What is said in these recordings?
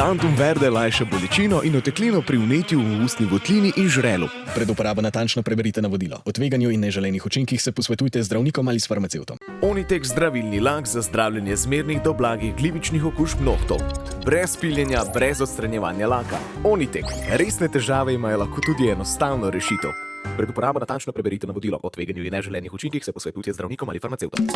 Tantum verde lajša bolečino in oteklino pri vnetju v ustni votlini in žrelu. Pred uporabo natančno preberite navodilo. O tveganju in neželenih učinkih se posvetujte z zdravnikom ali s farmacevtom. Onitek zdravilni lak za zdravljenje zmernih do blagih glivičnih okužb nohtov. Brez piljenja, brez odstranjevanja laka. Onitek. Resne težave imajo lahko tudi enostavno rešitev. Pred uporabo natančno preberite navodilo. O tveganju in neželenih učinkih se posvetujte z zdravnikom ali farmacevtom.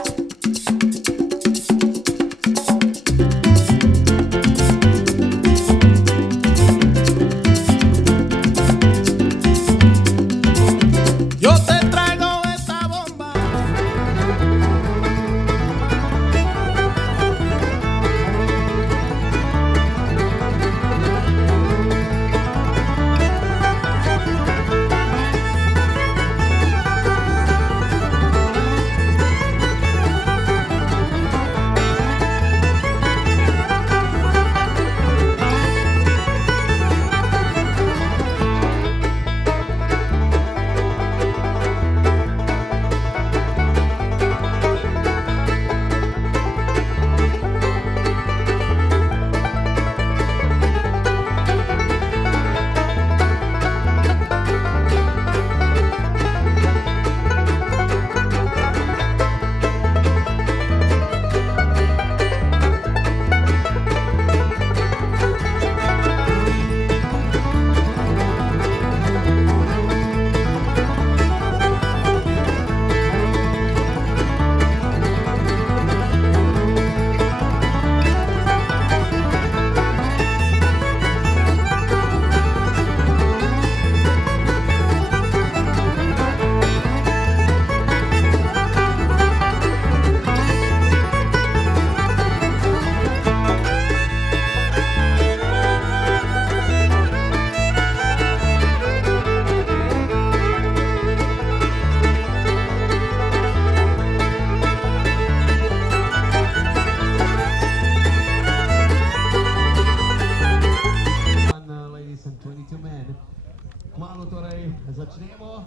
Kmalu torej začnemo.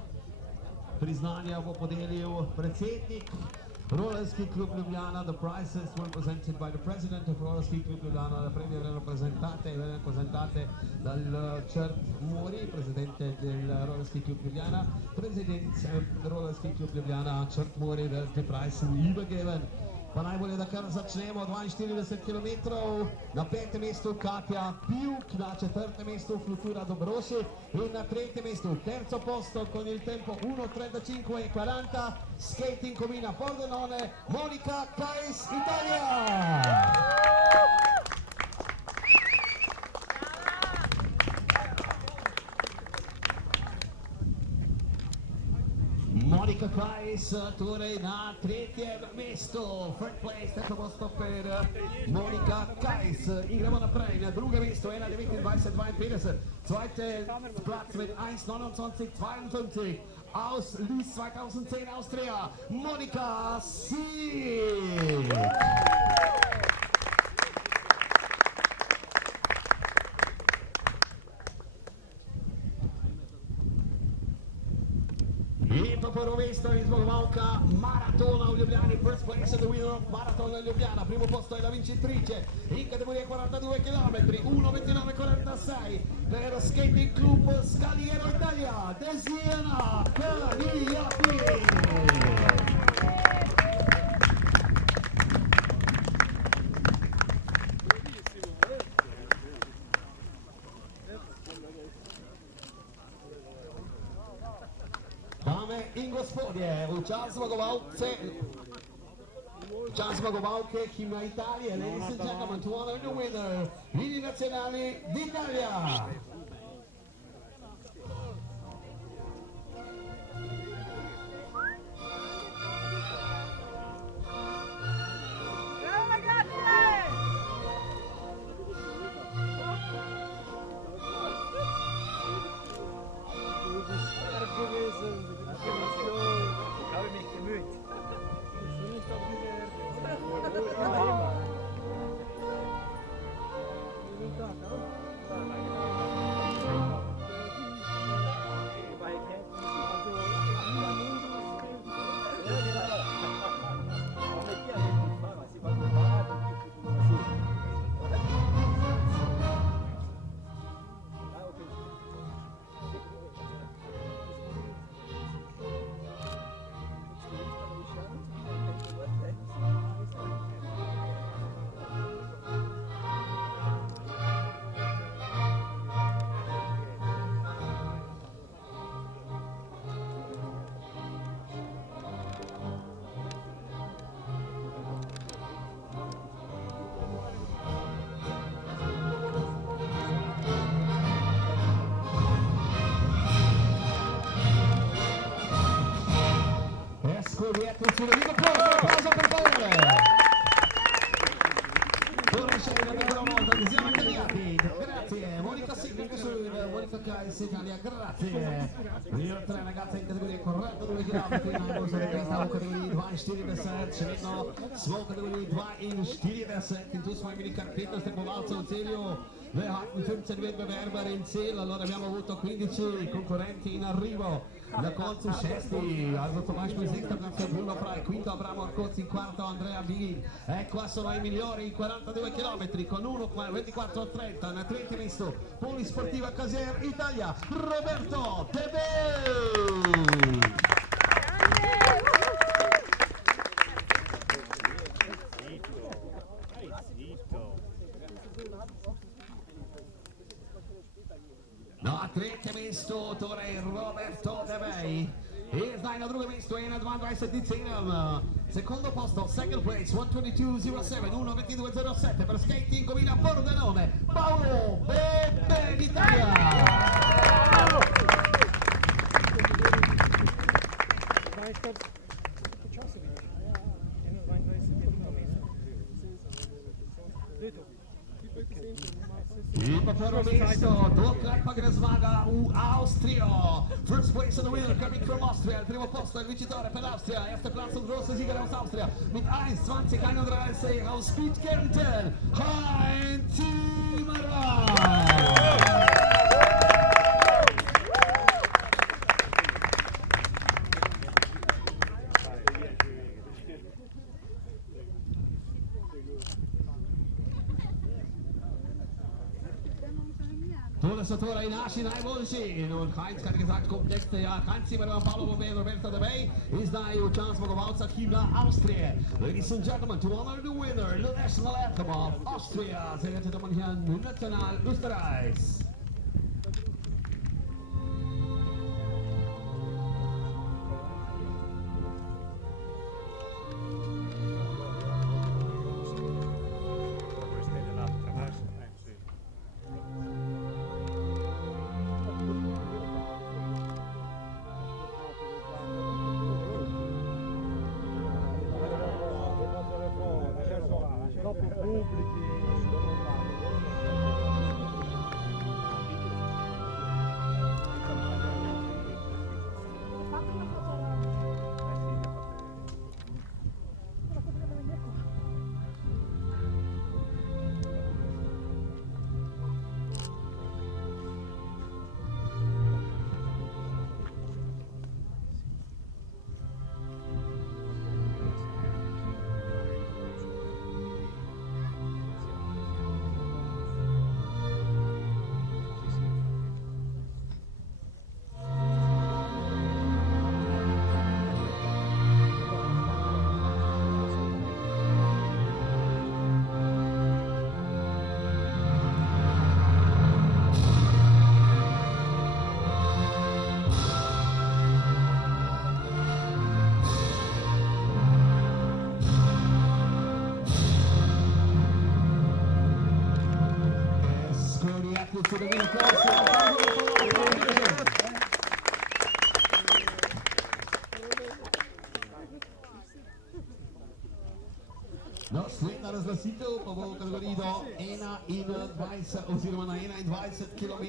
Priznanja bo podelil predsednik Roller Ski Club Ljubljana. The prizes were presented by the president of Roller Ski Club Ljubljana. La premia viene rappresentate dal Cert Mori, presidente del Roller Ski Club Ljubljana. Presidente Roller Ski Club Ljubljana, Cert Mori, wird die Preise übergeben. Pa najbolje, da kar začnemo. 42 km, na 5. mestu Katja Piuk, na 4. mestu Flutura Dobrosi in na 3. mestu terzo posto con il tempo 1:35:40 skating combina Pordenone Monica Kais Italia. Monica Kais torej na 3. mestu, third place, terzo posto per Monica Kais. In gremo naprej, na 2. mestu 1:29:52, zweite Platz mit 1:29:52 aus Lies 2010 Austria, Monika Sieg. In po prvo mesto je zmagovalka maratona v Ljubljani, first place of the winner of Marathon Ljubljana, primo posto è la vincitrice in categoria 42 km, 1:29:46 per Skating Club Scaliero Italia, Desiana Caniati. Dame in gospodje, čas zmagovalke himna Italije, ladies and gentlemen, to honor the winner, Vini Nazionali d'Italia. attenzione, un applauso per favore. Torrescelli ancora una volta, siamo cambiati, grazie, Monica Sigli su Monica Kais Italia, grazie. Rio 3 ragazze in categoria 42 km, najbolj zaregresta v kategoriji 42, še vedno smo v kategoriji 42 in tu smo imeli kar 15 tekmovalcev v celju. Le 58 vedbe Verber in Cel, allora abbiamo avuto 15 concorrenti in arrivo. Da koncu šesti, Aldo Tomaš Mezek, terzo Bruno Fraj, quinto Abramo Arcozzi, quarto Andrea Bighi. E qua sono i migliori, 42 km con 1:24:30, na tretje mesto Polisportiva Caser Italia, Roberto Tebej. No, a tretje mesto torej Roberto Tebej. I zdaj na drugo mesto je na 22 cenem. Secondo posto, second place, 1:22:07, 1:22:07 per skating Comina Pordenone, Paolo Beneditalia. In pa prvo mesto, dvokrat pa gre zmaga v Avstrijo. First place in the winner coming from Austria. Il primo posto è il vincitore per l'Austria. Erster Platz und große Sieger aus Austria. Mit 1:20:31 aus Speedkärnten, Heinz Zimmermann. Tole so torej naši najboljši in Heinz, kar je gesagt, komplekt, ja, Heinz Zimmermann, Paolo Bobej, Roberto Tebej in zdaj v čas zmagovalca himna Avstrije. Ladies and gentlemen, to honor the winner, the national anthem of Austria, sehr geehrte Damen und Herren, National Österreichs. Naslednja razglasitev pa bo v kategoriji do 21 oziroma na 21 km.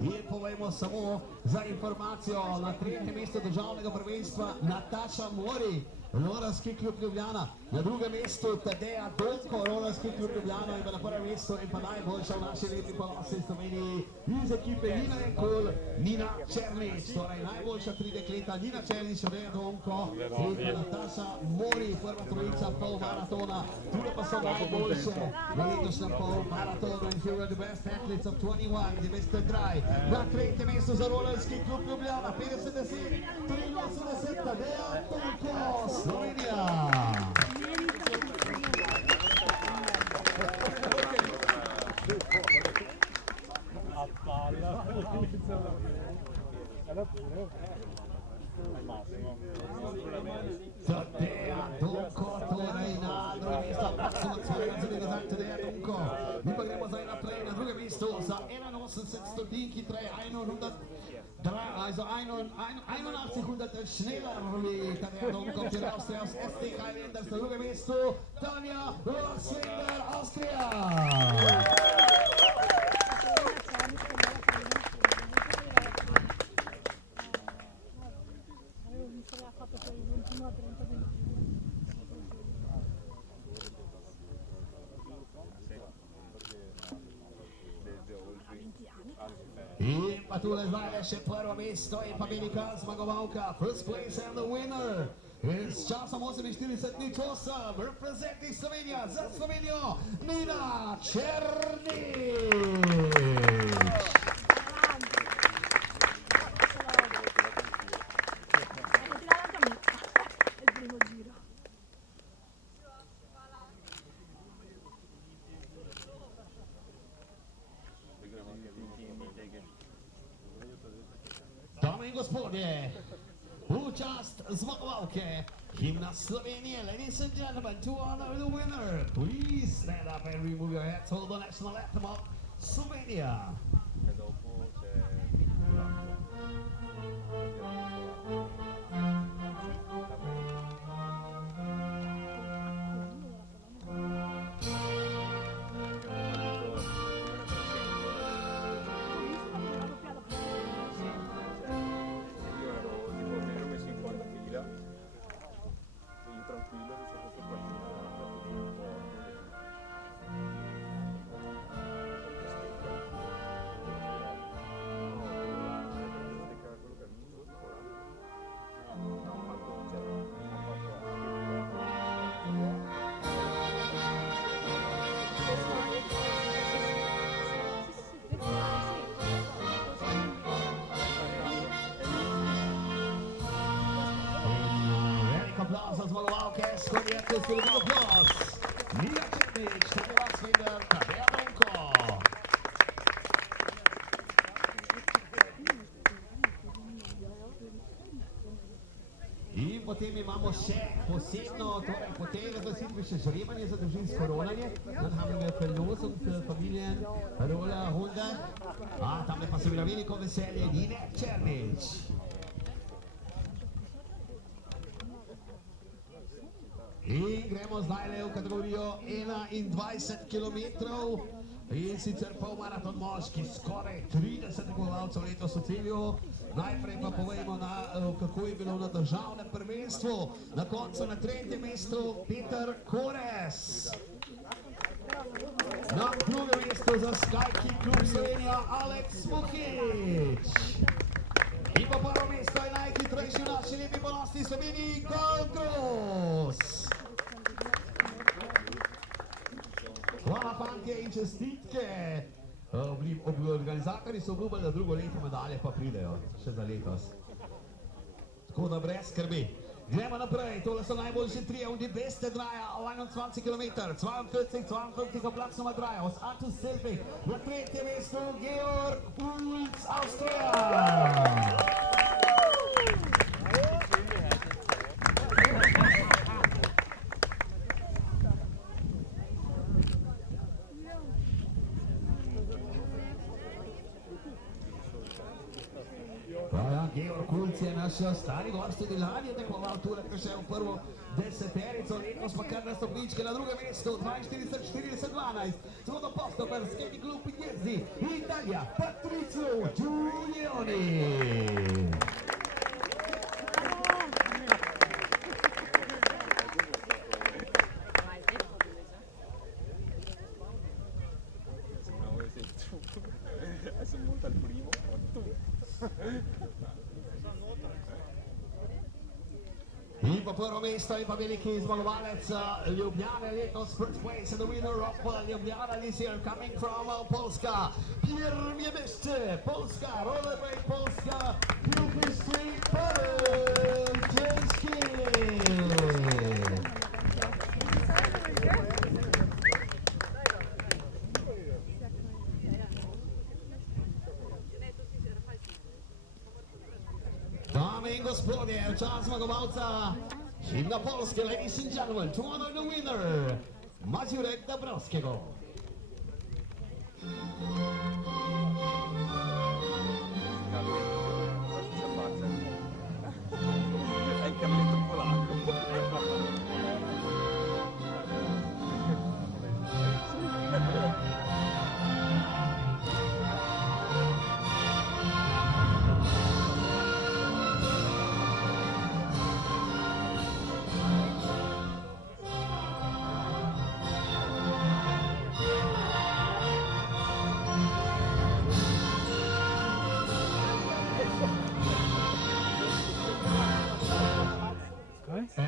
In povejmo samo za informacijo, na tretjem mestu državnega prvenstva Nataša Mori, Rolerski klub Ljubljana, na drugem mestu Tadeja Donko, Rolerski klub Ljubljana in pa na prvem mestu in pa najboljša v naši letni polasi v Sloveniji iz ekipe Nina Ekol, Nina Černič, torej najboljša 3 dekleta, Nina Černič, Tadeja Donko in pa Nataša Mori, prva trojica pol maratona, tudi pa so najboljše na letošnjem pol maratonu in here are the best athletes of 21, the best dry. Na tretjem mestu za Rolerski klub Ljubljana, 50-10, 83, Tadeja Donko, Slovenija. Tatea Donko torej na drugem mestu, absolut svojega zadnjega Tatea Donko. Mi pa gremo zdaj naprej na druge mesto za 81 stotink hitreje, 81 schneller wie Tatea Donko für Austria aus ST Highlanders. Na drugem mestu Tanja Rosswender, Austria. In pa tule zdaj še prvo mesto in pa velika zmagovalka. First place and the winner s časom 48:08, representing Slovenija, za Slovenijo Nina Černič. Dame in gospodje, v čast zmagovalke himna Slovenije, ladies and gentlemen, to honor the winner, please stand up and remove your hats, hold the national anthem of Slovenia. Applaus za zmagovalke, skorijeto s veliko applaus. Nina Černič, Tanja Rosswender, Tatea Donko. In potem imamo še posebno, torej po tej razglasitvi še žrebanje za družinsko rolanje. Dann haben wir Verlosung für Familienrollerhunde. Tam je pa seveda veliko veselje Nine Černič. In gremo zdaj le v kategorijo 21 km in sicer polmaraton moški, skoraj 30 tekmovalcev letos v cilju. Najprej pa povejmo, kako je bilo na državnem prvenstvu. Na koncu na tretjem mestu Peter Kores. Na drugem mestu za Skyki klub Slovenija Aleks Muhič. In pa prvo mesto je najhitrejši v naši lepi ponosni Sloveniji Karl Gros. Hvala fantje in čestitke. Organizatorji so obljubili, da drugo leto medalje pa pridejo, še za letos. Tako da brez skrbi. Gremo naprej, tole so najboljši trije und die beste Dreier, 21 km, 42 Platz Nummer 3 aus Artus Selfie. Na tretjem mestu Georg Ulz, Austria. Georg Ulz je naš stari gost, tudi lani je tekmoval tule, ki še v prvo deseterico, letos pa kar na stopničke na drugem mestu, 42-40-12. Zvodo postoper, skeni klub in jezdi, Italija, Patrizio Giulioni. In pa prvo mesto in pa veliki zmagovalec Ljubljane letos, first place and the winner of Ljubljana this year, coming from Polska, pierwsze miejsce, Polska, Rollerblade Polska, Klub History, Paweł Ciężki. Dame Dame in gospodje, čas zmagovalca in na Polske, ladies and gentlemen, to honor the winner, Maciurek Dabrowskiego. Hai capito polacco?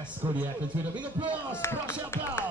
Escoliac, with a big applause, proszę applaus.